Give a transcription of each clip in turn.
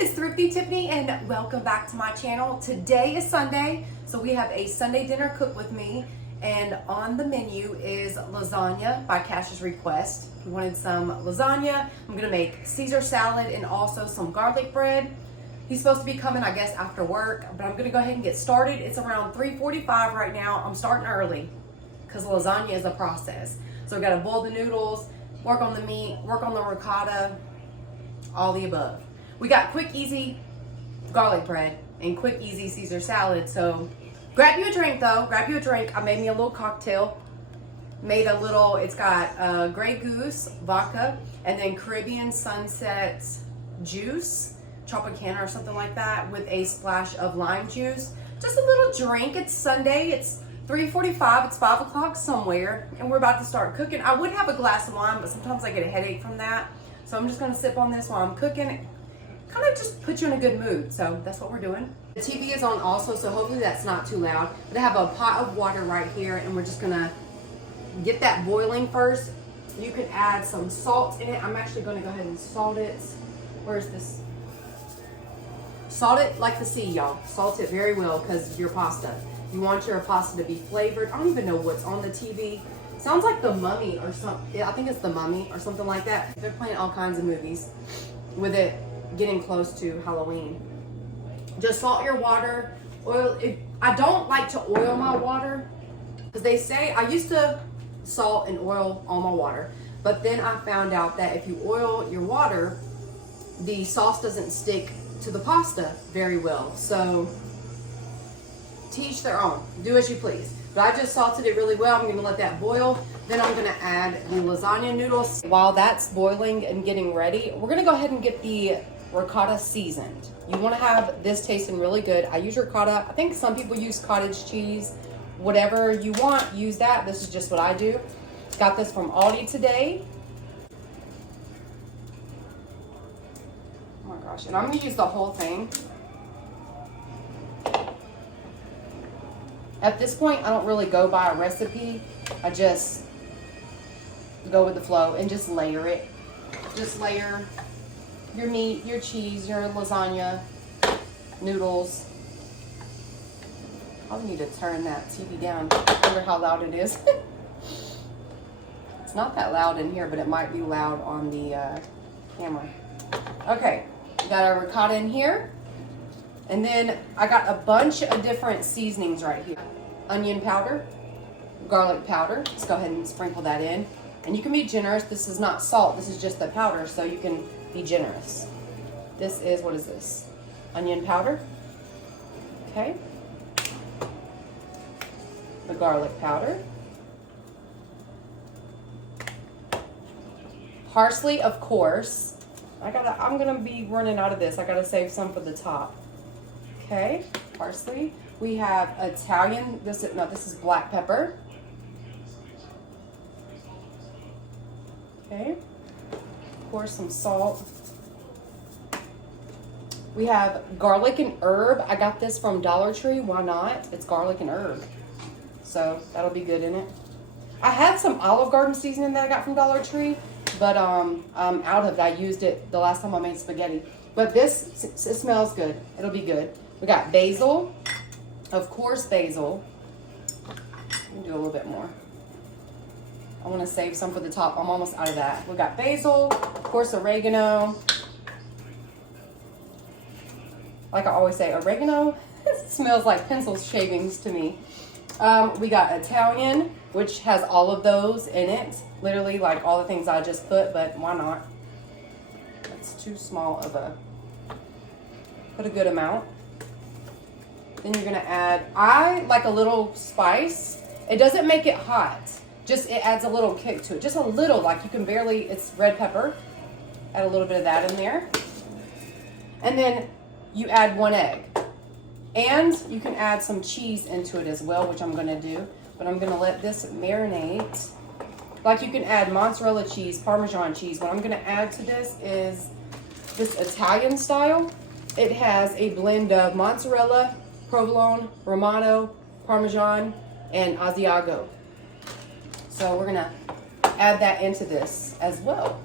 it's Thrifty Tiffany and welcome back to my channel. Today is Sunday, so we have a Sunday dinner cook with me, and on the menu is lasagna by Cash's request. We wanted some lasagna. I'm gonna make Caesar salad and also some garlic bread. He's supposed to be coming, I guess, after work, but I'm gonna go ahead and get started. It's around 3:45 right now. I'm starting early because lasagna is a process. So we gotta boil the noodles, work on the meat, work on the ricotta, all the above. We got quick, easy garlic bread and quick, easy Caesar salad. So grab you a drink though, grab you a drink. I made me a little cocktail. It's got Grey Goose, vodka, and then Caribbean Sunset juice, Tropicana or something like that, with a splash of lime juice. Just a little drink. It's Sunday, it's 3:45, it's 5 o'clock somewhere, and we're about to start cooking. I would have a glass of wine, but sometimes I get a headache from that. So I'm just gonna sip on this while I'm cooking. Kind of just put you in a good mood, so that's what we're doing. The TV is on also, so hopefully that's not too loud. But I have a pot of water right here, and we're just gonna get that boiling first. You can add some salt in it. I'm actually gonna go ahead and salt it. Where's this? Salt it like the sea, y'all. Salt it very well, because your pasta. You want your pasta to be flavored. I don't even know what's on the TV. Sounds like The Mummy or something. I think it's The Mummy or something like that. They're playing all kinds of movies with it getting close to Halloween. Just salt your water. Oil. I don't like to oil my water because they say, I used to salt and oil all my water, but then I found out that if you oil your water, the sauce doesn't stick to the pasta very well. So to each their own. Do as you please. But I just salted it really well. I'm gonna let that boil. Then I'm gonna add the lasagna noodles. While that's boiling and getting ready, we're gonna go ahead and get the ricotta seasoned. You wanna have this tasting really good. I use ricotta. I think some people use cottage cheese. Whatever you want, use that. This is just what I do. Got this from Aldi today. Oh my gosh, and I'm gonna use the whole thing. At this point, I don't really go by a recipe. I just go with the flow and just layer it. Just layer your meat, your cheese, your lasagna, noodles. I need to turn that TV down. I wonder how loud it is. It's not that loud in here, but it might be loud on the camera. Okay, got our ricotta in here. And then I got a bunch of different seasonings right here. Onion powder, garlic powder. Let's go ahead and sprinkle that in. And you can be generous. This is not salt. This is just the powder, so you can be generous. This is, what is this? Onion powder. Okay. The garlic powder. Parsley, of course. I'm gonna be running out of this. I gotta save some for the top. Okay, parsley. We have Italian, this is black pepper. Okay, of course some salt. We have garlic and herb. I got this from Dollar Tree, why not? It's garlic and herb. So that'll be good in it. I had some Olive Garden seasoning that I got from Dollar Tree, but I'm out of it. I used it the last time I made spaghetti. But this, it smells good. It'll be good. We got basil, of course basil. Let me do a little bit more. I want to save some for the top. I'm almost out of that. We got basil, of course oregano. Like I always say, oregano smells like pencil shavings to me. We got Italian, which has all of those in it. Literally like all the things I just put, but why not? That's too small of a, put a good amount. Then you're gonna add, I like a little spice. It doesn't make it hot, just it adds a little kick to it. Just a little, like you can barely, it's red pepper. Add a little bit of that in there. And then you add 1 egg. And you can add some cheese into it as well, which I'm gonna do. But I'm gonna let this marinate. Like you can add mozzarella cheese, Parmesan cheese. What I'm gonna add to this is this Italian style. It has a blend of mozzarella, provolone, romano, Parmesan, and Asiago. So we're gonna add that into this as well.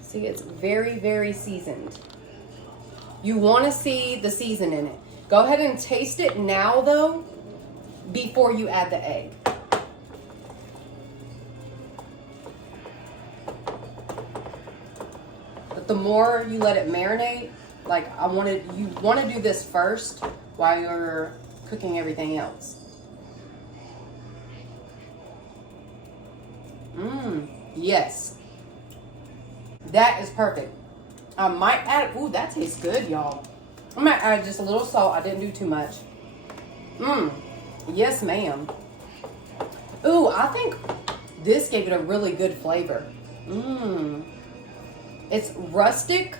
See, it's very, very seasoned. You want to see the season in it. Go ahead and taste it now, though, before you add the egg. But the more you let it marinate, like you want to do this first while you're cooking everything else. Yes. That is perfect. I might add, ooh, that tastes good, y'all. I might add just a little salt. I didn't do too much. Yes, ma'am. Ooh, I think this gave it a really good flavor. It's rustic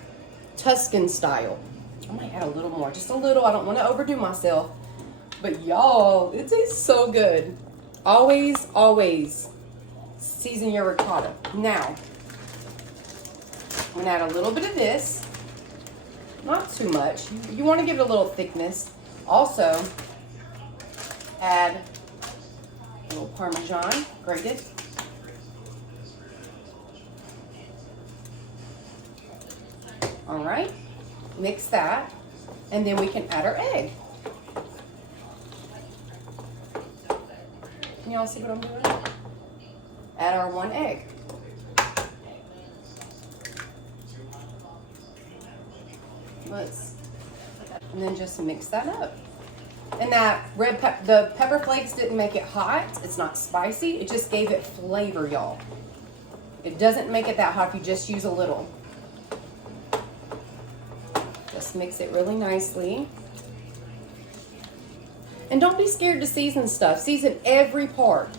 Tuscan style. I might add a little more, just a little. I don't want to overdo myself. But y'all, it tastes so good. Always, always season your ricotta. Now, I'm gonna add a little bit of this. Not too much. You want to give it a little thickness. Also, add a little Parmesan, grated. All right, mix that, and then we can add our egg. Can y'all see what I'm doing? Add our 1 egg. And then just mix that up. And that the pepper flakes didn't make it hot. It's not spicy. It just gave it flavor, y'all. It doesn't make it that hot if you just use a little. Just mix it really nicely. And don't be scared to season stuff. Season every part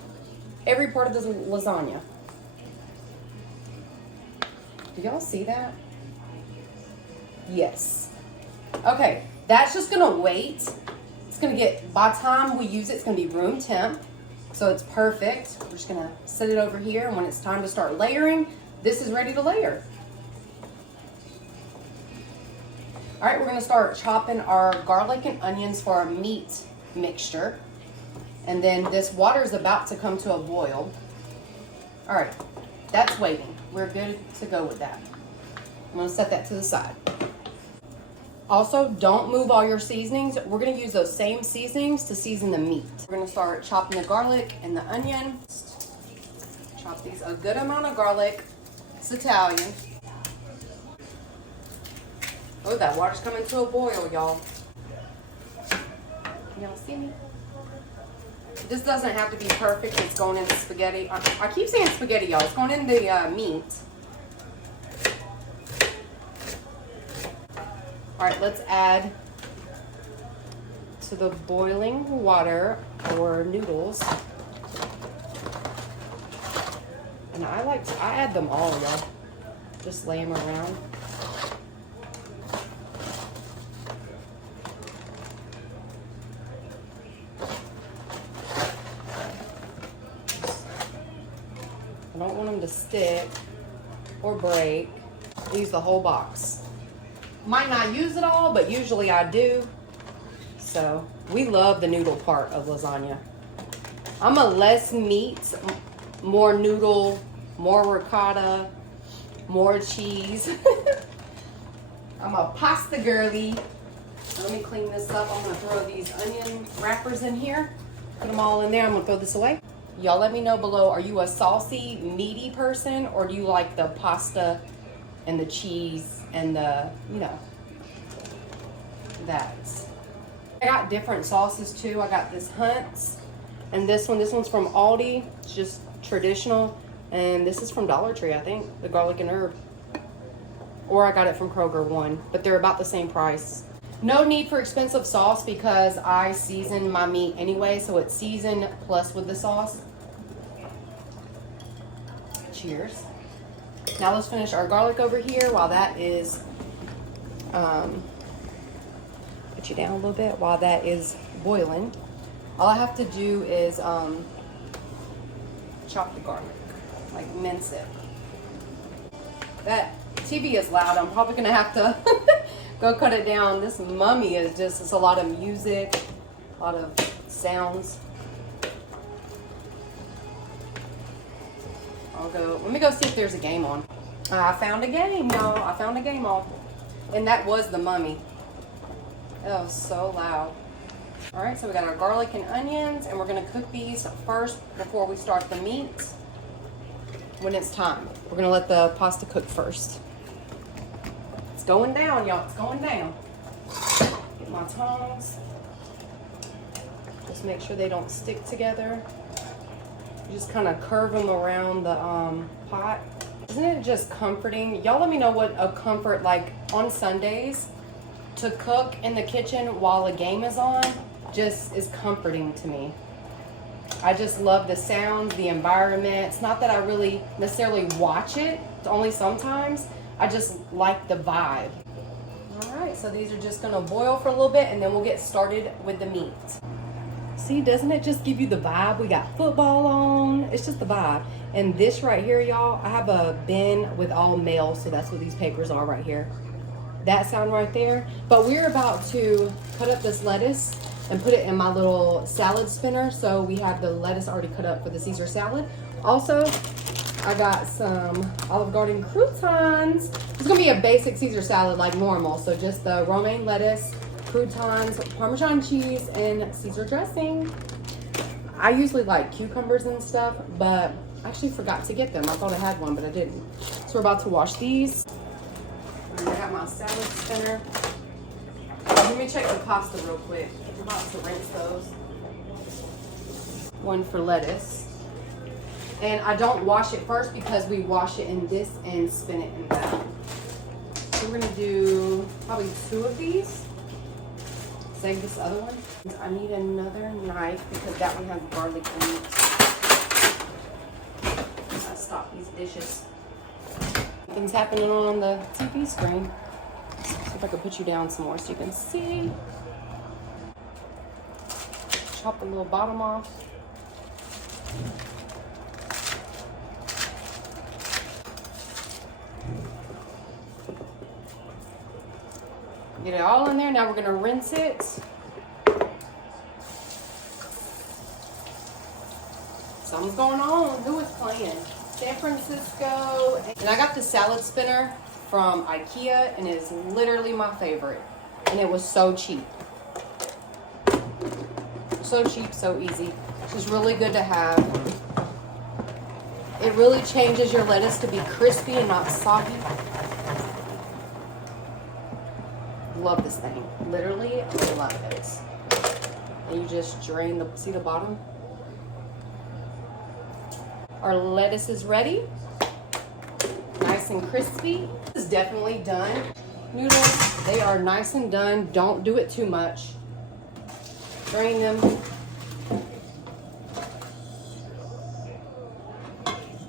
of the lasagna. Do y'all see that? Yes. Okay, that's just gonna wait. It's gonna get, by the time we use it, it's gonna be room temp. So it's perfect. We're just gonna set it over here, and when it's time to start layering, this is ready to layer. All right, we're gonna start chopping our garlic and onions for our meat mixture. And then this water is about to come to a boil. All right, that's waiting. We're good to go with that. I'm gonna set that to the side. Also, don't move all your seasonings. We're gonna use those same seasonings to season the meat. We're gonna start chopping the garlic and the onion. Chop these a good amount of garlic. It's Italian. Oh, that water's coming to a boil, y'all. Y'all see me? This doesn't have to be perfect. It's going into spaghetti. I keep saying spaghetti, y'all. It's going in the meat. All right, let's add to the boiling water our noodles. And I add them all, y'all. Just lay them around. I don't want them to stick or break. I use the whole box. Might not use it all, but usually I do. So we love the noodle part of lasagna. I'm a less meat, more noodle, more ricotta, more cheese. I'm a pasta girly. Let me clean this up. I'm gonna throw these onion wrappers in here. Put them all in there. I'm gonna throw this away. Y'all let me know below, are you a saucy, meaty person, or do you like the pasta and the cheese and the, you know, that. I got different sauces too. I got this Hunt's and this one's from Aldi. It's just traditional. And this is from Dollar Tree, I think, the garlic and herb. Or I got it from Kroger one, but they're about the same price. No need for expensive sauce because I season my meat anyway, so it's seasoned plus with the sauce. Cheers. Now let's finish our garlic over here while that is, put you down a little bit, while that is boiling. All I have to do is chop the garlic, like mince it. That TV is loud. I'm probably gonna have to go cut it down. This mummy is just, it's a lot of music, a lot of sounds. Let me go see if there's a game on. I found a game, y'all. I found a game on. And that was the mummy. Oh, so loud. All right, so we got our garlic and onions, and we're gonna cook these first before we start the meat. When it's time, we're gonna let the pasta cook first. It's going down, y'all, it's going down. Get my tongs. Just make sure they don't stick together. You just kind of curve them around the pot. Isn't it just comforting? Y'all let me know what a comfort, like on Sundays, to cook in the kitchen while a game is on, just is comforting to me. I just love the sounds, the environment. It's not that I really necessarily watch it, only sometimes. I just like the vibe. All right, so these are just gonna boil for a little bit and then we'll get started with the meat. See, doesn't it just give you the vibe? We got football on, it's just the vibe. And this right here, y'all, I have a bin with all mail, so that's what these papers are right here. That sound right there. But we're about to cut up this lettuce and put it in my little salad spinner. So we have the lettuce already cut up for the Caesar salad. Also, I got some Olive Garden croutons. It's gonna be a basic Caesar salad like normal. So just the romaine lettuce, croutons, Parmesan cheese, and Caesar dressing. I usually like cucumbers and stuff, but I actually forgot to get them. I thought I had one, but I didn't. So we're about to wash these. And I got my salad spinner. Let me check the pasta real quick. I'm about to rinse those. One for lettuce. And I don't wash it first because we wash it in this and spin it in that. So we're gonna do probably 2 of these. Save this other one. I need another knife because that one has garlic in it. Gotta stop these dishes. Things happening on the TV screen. See if I can put you down some more so you can see. Chop the little bottom off. Get it all in there. Now we're gonna rinse it. Something's going on. Who is playing? San Francisco. And I got the salad spinner from IKEA and it's literally my favorite. And it was so cheap. So cheap, so easy. It's just really good to have. It really changes your lettuce to be crispy and not soggy. Love this thing. Literally love it. And you just drain the, see the bottom? Our lettuce is ready. Nice and crispy. This is definitely done. Noodles, they are nice and done. Don't do it too much. Drain them.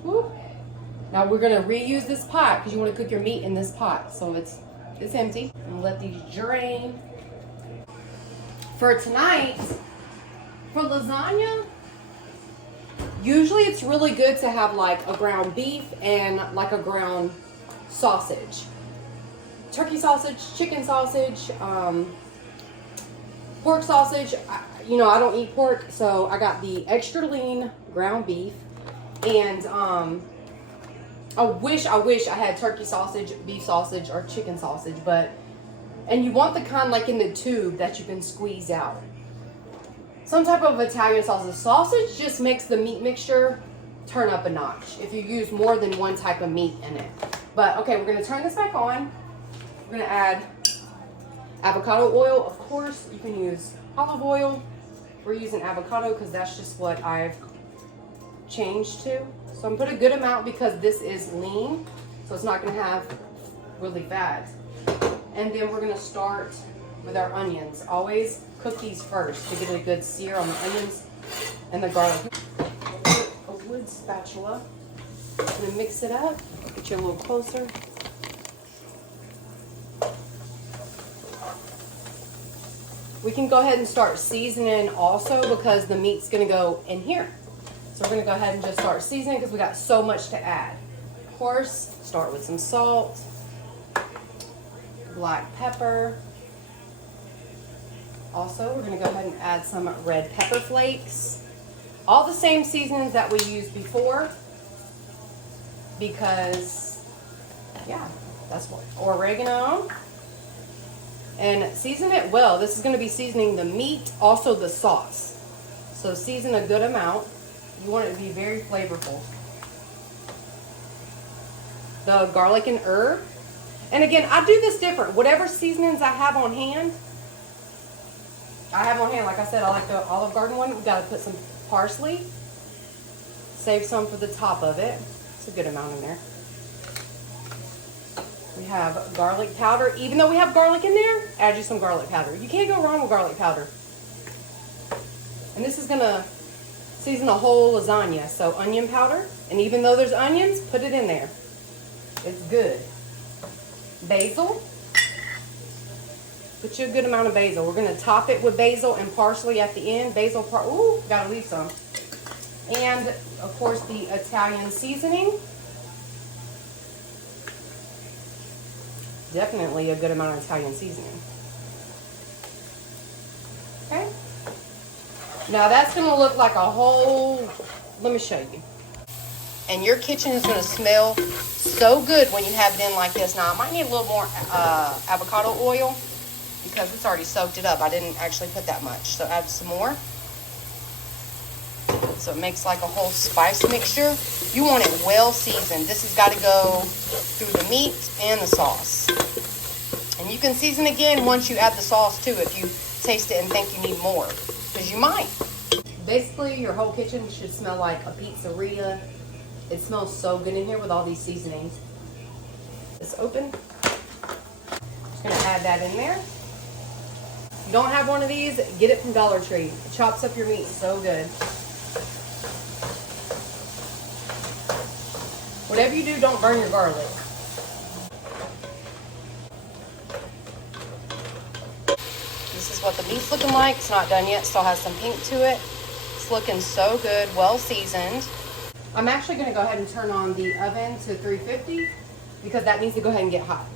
Woo. Now we're gonna reuse this pot because you want to cook your meat in this pot. So it's empty. And let these drain. For tonight, for lasagna, usually it's really good to have like a ground beef and like a ground sausage. Turkey sausage, chicken sausage, pork sausage. You know, I don't eat pork, so I got the extra lean ground beef. And I wish I had turkey sausage, beef sausage, or chicken sausage, but, and you want the kind like in the tube that you can squeeze out. Some type of Italian sausage. Sausage just makes the meat mixture turn up a notch if you use more than one type of meat in it. But okay, we're gonna turn this back on. We're gonna add avocado oil. Of course, you can use olive oil. We're using avocado because that's just what I've changed to. So I'm gonna put a good amount because this is lean, so it's not gonna have really fat. And then we're gonna start with our onions. Always cook these first to get a good sear on the onions and the garlic. A wood spatula. I'm gonna mix it up. Get you a little closer. We can go ahead and start seasoning also because the meat's gonna go in here. So we're gonna go ahead and just start seasoning because we got so much to add. Of course, start with some salt, black pepper. Also, we're gonna go ahead and add some red pepper flakes. All the same seasonings that we used before because, yeah, that's what, oregano. And season it well. This is going to be seasoning the meat, also the sauce. So season a good amount. You want it to be very flavorful. The garlic and herb. And again, I do this different. Whatever seasonings I have on hand, like I said, I like the Olive Garden one. We got to put some parsley. Save some for the top of it. It's a good amount in there. We have garlic powder. Even though we have garlic in there, add you some garlic powder. You can't go wrong with garlic powder. And this is going to season a whole lasagna. So onion powder. And even though there's onions, put it in there. It's good. Basil. Put you a good amount of basil. We're going to top it with basil and parsley at the end. Ooh, gotta leave some. And, of course, the Italian seasoning. Definitely a good amount of Italian seasoning. Okay. Now, that's going to look like a whole... Let me show you. And your kitchen is going to smell so good when you have it in like this. Now, I might need a little more avocado oil because it's already soaked it up. I didn't actually put that much. So add some more. So it makes like a whole spice mixture. You want it well seasoned. This has got to go through the meat and the sauce. And you can season again once you add the sauce too if you taste it and think you need more. Because you might. Basically, your whole kitchen should smell like a pizzeria. It smells so good in here with all these seasonings. It's open. Just going to add that in there. If you don't have one of these, get it from Dollar Tree. It chops up your meat so good. Whatever you do, don't burn your garlic. This is what the meat's looking like. It's not done yet. Still has some pink to it. It's looking so good, well seasoned. I'm actually going to go ahead and turn on the oven to 350 because that needs to go ahead and get hot.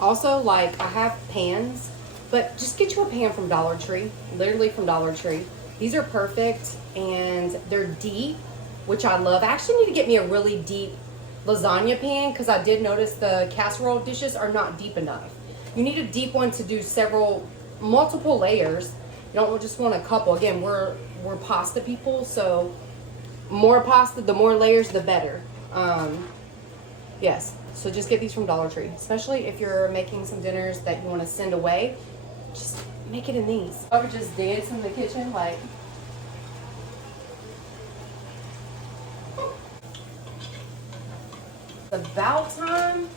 Also, like, I have pans, but just get you a pan from Dollar Tree, literally from Dollar Tree. These are perfect and they're deep, which I love. I actually need to get me a really deep lasagna pan because I did notice the casserole dishes are not deep enough. You need a deep one to do multiple layers. You don't just want a couple. Again, we're pasta people, so more pasta, the more layers, the better. Yes, so just get these from Dollar Tree, especially if you're making some dinners that you want to send away. Just make it in these. I would just dance in the kitchen like. It's about time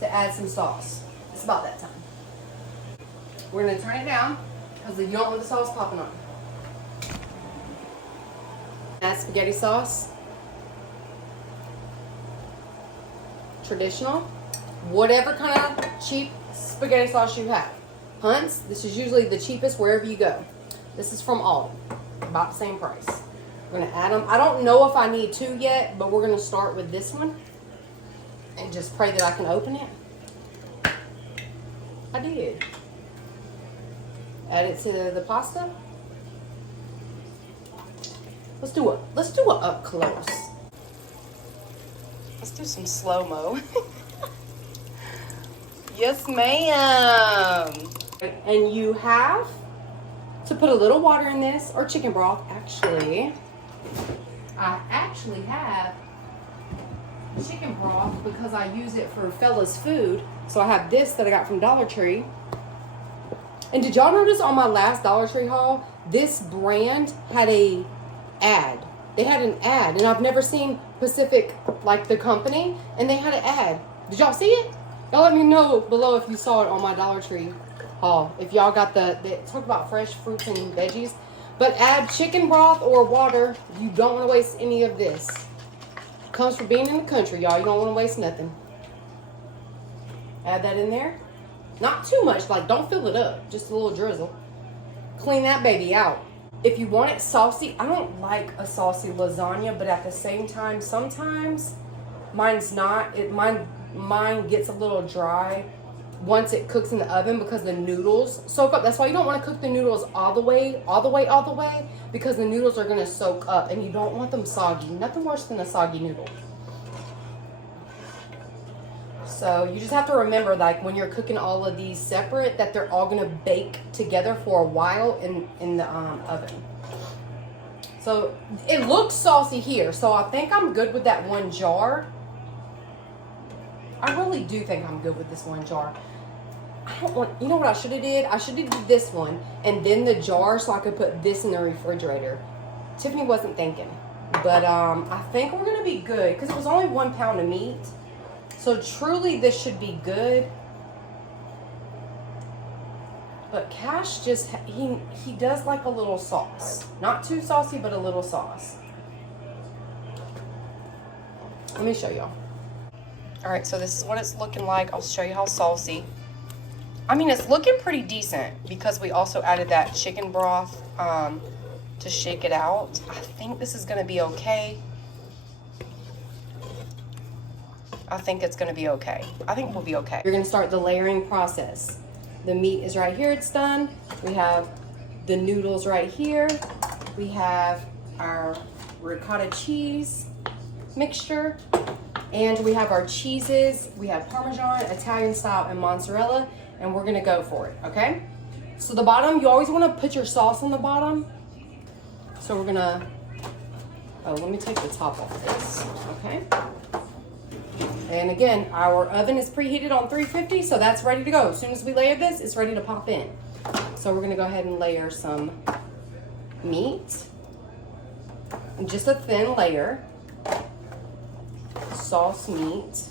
to add some sauce. It's about that time. We're going to turn it down because you don't want the sauce popping on. Add spaghetti sauce. Traditional. Whatever kind of cheap spaghetti sauce you have. Hunt's, this is usually the cheapest wherever you go. This is from Aldi. About the same price. We're going to add them. I don't know if I need two yet, but we're going to start with this one. And just pray that I can open it. I did. Add it to the pasta. Let's do it up close. Let's do some slow-mo. Yes, ma'am. And you have to put a little water in this, or chicken broth, actually. I actually have chicken broth because I use it for Fella's food. So I have this that I got from Dollar Tree. And did y'all notice on my last Dollar Tree haul, this brand had a ad. They had an ad, and I've never seen Pacific, like the company, and they had an ad. Did y'all see it? Y'all let me know below if you saw it on my Dollar Tree haul. If y'all got the talk about fresh fruits and veggies. But add chicken broth or water. You don't want to waste any of this. Comes from being in the country, y'all. You don't want to waste nothing. Add that in there. Not too much, like don't fill it up. Just a little drizzle. Clean that baby out. If you want it saucy, I don't like a saucy lasagna, but at the same time, sometimes mine's not. Mine gets a little dry once it cooks in the oven because the noodles soak up. That's why you don't want to cook the noodles all the way, because the noodles are going to soak up and you don't want them soggy. Nothing worse than a soggy noodle. So you just have to remember, like when you're cooking all of these separate, that they're all gonna bake together for a while in the oven. So it looks saucy here, so I think I'm good with that one jar. I really do think I'm good with this one jar. I don't want, you know what I should have did? I should have did this one and then the jar so I could put this in the refrigerator. Tiffany wasn't thinking, but I think we're gonna be good because it was only 1 pound of meat. So truly this should be good. But Cash just, he does like a little sauce. Not too saucy, but a little sauce. Let me show y'all. All right, so this is what it's looking like. I'll show you how saucy. I mean, it's looking pretty decent because we also added that chicken broth to shake it out. I think this is gonna be okay. I think it's gonna be okay. I think we'll be okay. You're gonna start the layering process. The meat is right here, it's done. We have the noodles right here. We have our ricotta cheese mixture. And we have our cheeses. We have Parmesan, Italian style, and mozzarella. And we're gonna go for it, okay? So the bottom, you always wanna put your sauce on the bottom. So we're gonna, oh, let me take the top off this, okay? And again, our oven is preheated on 350, so that's ready to go. As soon as we layer this, it's ready to pop in. So we're gonna go ahead and layer some meat. Just a thin layer. Sauce meat.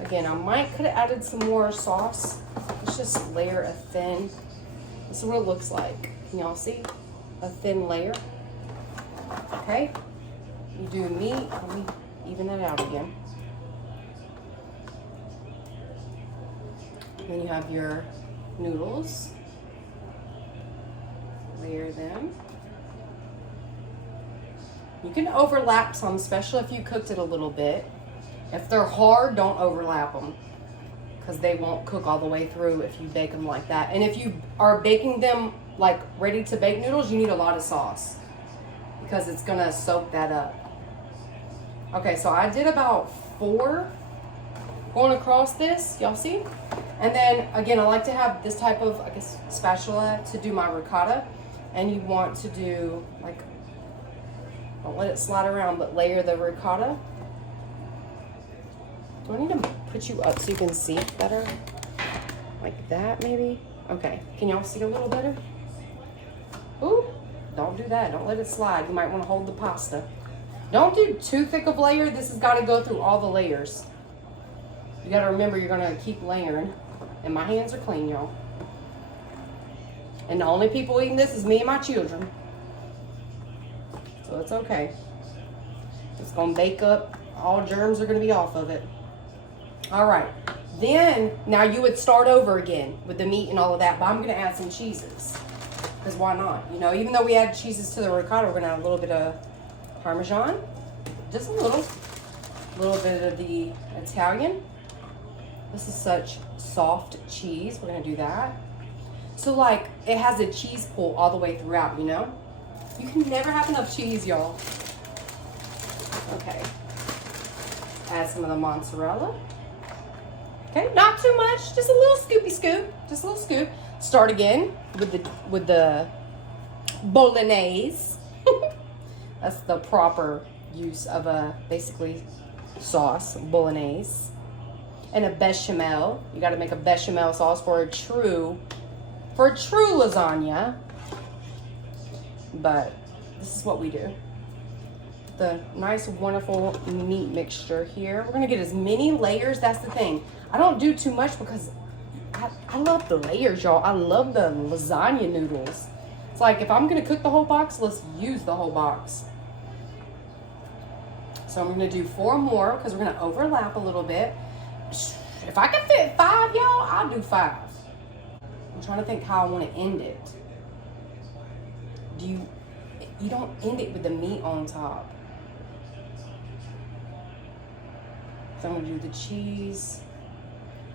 Again, I might could have added some more sauce. Let's just layer a thin, this is what it looks like. Can y'all see? A thin layer. Okay, you do meat, let me even that out again. And then you have your noodles, layer them. You can overlap some, especially if you cooked it a little bit. If they're hard, don't overlap them because they won't cook all the way through if you bake them like that. And if you are baking them like ready to bake noodles, you need a lot of sauce, because it's gonna soak that up. Okay, so I did about 4 going across this, y'all see? And then again, I like to have this type of, I guess, spatula to do my ricotta. And you want to do like, don't let it slide around, but layer the ricotta. Do I need to put you up so you can see better? Like that maybe? Okay, can y'all see a little better? Ooh. Don't do that. Don't let it slide. You might want to hold the pasta. Don't do too thick of layer. This has got to go through all the layers. You got to remember you're going to keep layering. And my hands are clean, y'all. And the only people eating this is me and my children. So it's okay. It's going to bake up. All germs are going to be off of it. All right. Then, now you would start over again with the meat and all of that. But I'm going to add some cheeses. Because why not? You know, even though we add cheeses to the ricotta, we're gonna add a little bit of Parmesan, just a little bit of the Italian. This is such soft cheese. We're gonna do that. So like, it has a cheese pull all the way throughout, you know? You can never have enough cheese, y'all. Okay. Add some of the mozzarella. Okay, not too much, just a little scoopy scoop, just a little scoop. Start again with the bolognese. That's the proper use of a basically sauce, bolognese. And a bechamel. You got to make a bechamel sauce for a true lasagna. But this is what we do. The nice, wonderful meat mixture here. We're gonna get as many layers. That's the thing. I don't do too much because I love the layers, y'all. I love the lasagna noodles. It's like, if I'm gonna cook the whole box, let's use the whole box. So I'm gonna do 4 more because we're gonna overlap a little bit. If I can fit 5, y'all, I'll do 5. I'm trying to think how I want to end it. You don't end it with the meat on top. So I'm gonna do the cheese.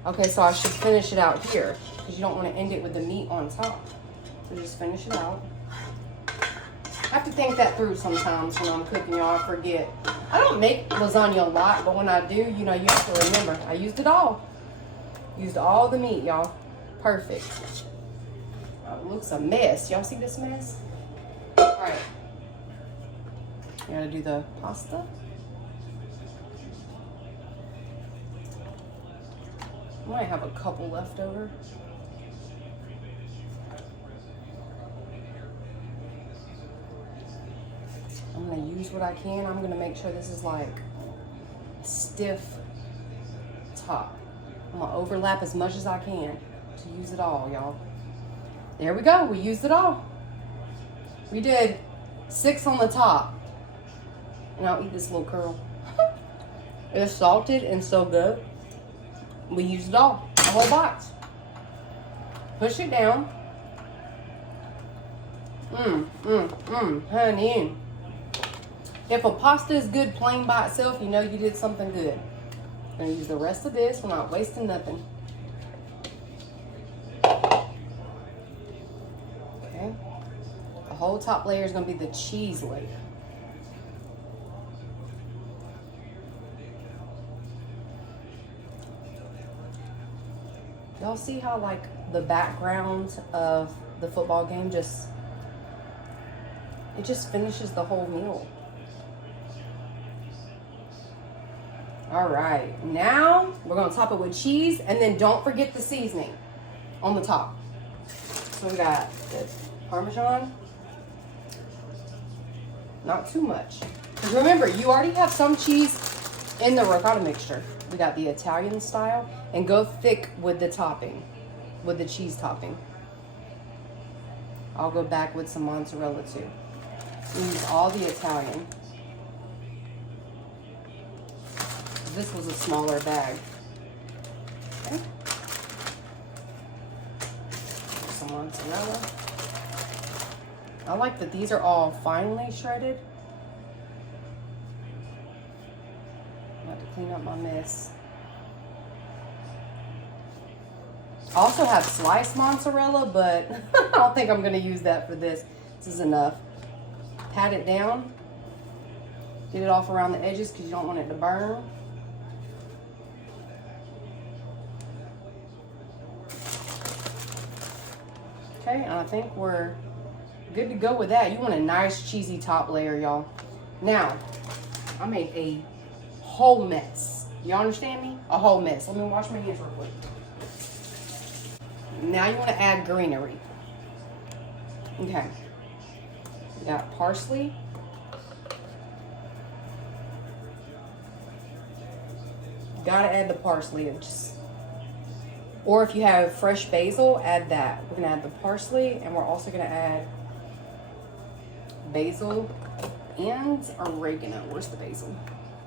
Okay, so I should finish it out here because you don't want to end it with the meat on top. So just finish it out. have to think that through sometimes when I'm cooking, y'all. I forget. I don't make lasagna a lot, but when I do, you know, you have to remember. I used it all. Used all the meat, y'all. Perfect. Oh, it looks a mess. Y'all see this mess? All right. I gotta do the pasta. I might have a couple left over. I'm gonna use what I can. I'm gonna make sure this is like stiff top. I'm gonna overlap as much as I can to use it all, y'all. There we go, we used it all. We did 6 on the top. And I'll eat this little curl. It's salted and so good. We used it all, a whole box. Push it down. Honey. If a pasta is good plain by itself, you know you did something good. I'm gonna use the rest of this. We're not wasting nothing. Okay. The whole top layer is gonna be the cheese layer. Y'all see how like the background of the football game just finishes the whole meal. All right, now we're gonna top it with cheese, and then don't forget the seasoning on the top. So we got the Parmesan, not too much. Because remember, you already have some cheese in the ricotta mixture. We got the Italian style, and go thick with the topping, with the cheese topping. I'll go back with some mozzarella too. Use all the Italian. This was a smaller bag. Okay. Some mozzarella. I like that these are all finely shredded. I have to clean up my mess. I also have sliced mozzarella, but I don't think I'm going to use that for this. This is enough. Pat it down. Get it off around the edges because you don't want it to burn. Okay, and I think we're good to go with that. You want a nice cheesy top layer, y'all. Now, I made a whole mess. You understand me? A whole mess. Let me wash my hands real quick. Now you want to add greenery. Okay. We got parsley. Gotta add the parsley. Or if you have fresh basil, add that. We're gonna add the parsley, and we're also gonna add basil and oregano. Where's the basil?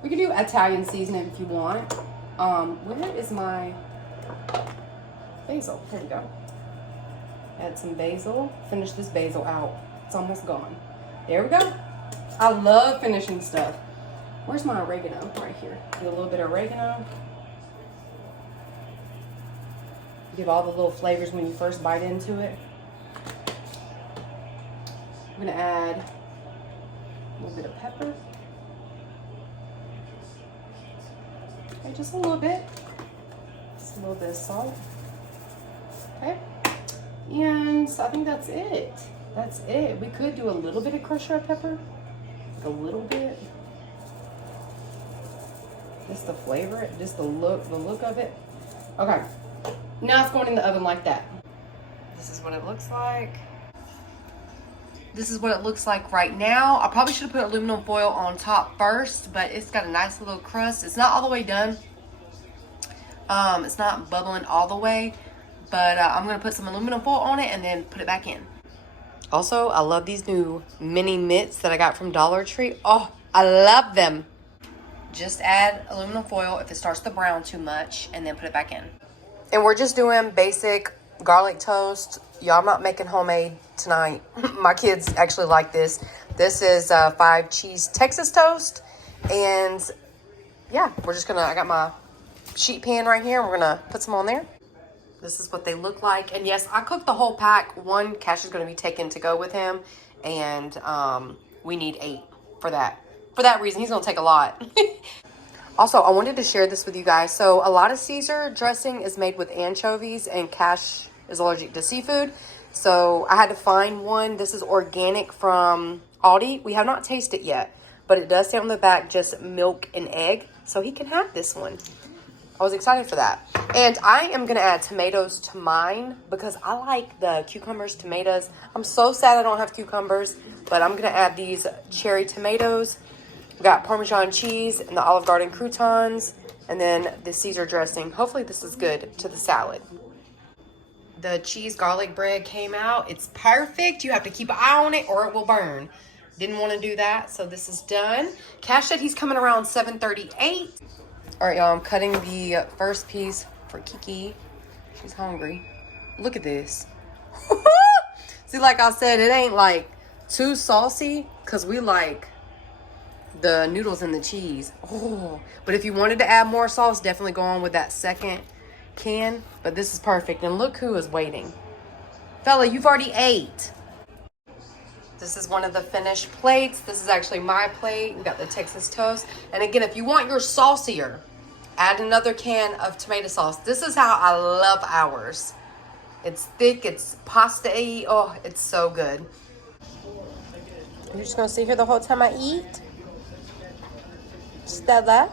We can do Italian seasoning if you want. Where is my basil? Here we go. Add some basil. Finish this basil out. It's almost gone. There we go. I love finishing stuff. Where's my oregano? Right here. Do a little bit of oregano. Give all the little flavors when you first bite into it. I'm gonna add a little bit of pepper. Okay, just a little bit. Just a little bit of salt. Okay. And I think that's it. That's it. We could do a little bit of crushed red pepper. Like a little bit. Just the flavor, just the look of it. Okay. Now it's going in the oven like that. This is what it looks like. This is what it looks like right now. I probably should have put aluminum foil on top first, but it's got a nice little crust. It's not all the way done. It's not bubbling all the way, but I'm gonna put some aluminum foil on it and then put it back in. Also, I love these new mini mitts that I got from Dollar Tree. Oh, I love them. Just add aluminum foil if it starts to brown too much, and then put it back in. And we're just doing basic garlic toast. Y'all, I'm not making homemade tonight. My kids actually like this. This is 5 cheese Texas toast. And yeah, we're just gonna, I got my sheet pan right here, and we're gonna put some on there. This is what they look like. And yes, I cooked the whole pack. One, Cash is gonna be taken to go with him. and we need 8 for that. For that reason, he's gonna take a lot. Also, I wanted to share this with you guys. So a lot of Caesar dressing is made with anchovies, and Cash is allergic to seafood. So I had to find one. This is organic from Aldi. We have not tasted it yet, but it does say on the back just milk and egg. So he can have this one. I was excited for that. And I am going to add tomatoes to mine because I like the cucumbers, tomatoes. I'm so sad I don't have cucumbers, but I'm going to add these cherry tomatoes. We got Parmesan cheese and the Olive Garden croutons, and then the Caesar dressing. Hopefully this is good to the salad. The cheese garlic bread came out. It's perfect. You have to keep an eye on it or it will burn. Didn't want to do that, so this is done. Cash said he's coming around 7:38. All right, y'all, I'm cutting the first piece for Kiki. She's hungry. Look at this. See, like I said, it ain't like too saucy because we like the noodles and the cheese. Oh, but if you wanted to add more sauce, definitely go on with that second can. But this is perfect. And look who is waiting. Fella, you've already ate. This is one of the finished plates. This is actually my plate. We got the Texas toast. And again, if you want your saucier, add another can of tomato sauce. This is how I love ours. It's thick, it's pasta-y. Oh, it's so good. You're just gonna sit here the whole time I eat? Stella.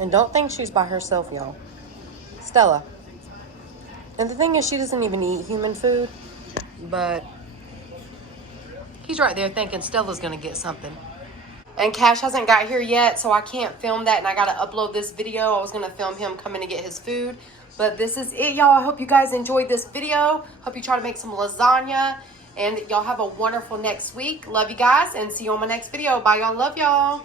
And don't think she's by herself, y'all. Stella. And the thing is, she doesn't even eat human food, but he's right there thinking Stella's gonna get something. And Cash hasn't got here yet, so I can't film that, and I gotta upload this video. I was gonna film him coming to get his food, but this is it, y'all. I hope you guys enjoyed this video. Hope you try to make some lasagna. And y'all have a wonderful next week. Love you guys, and see you on my next video. Bye, y'all. Love y'all.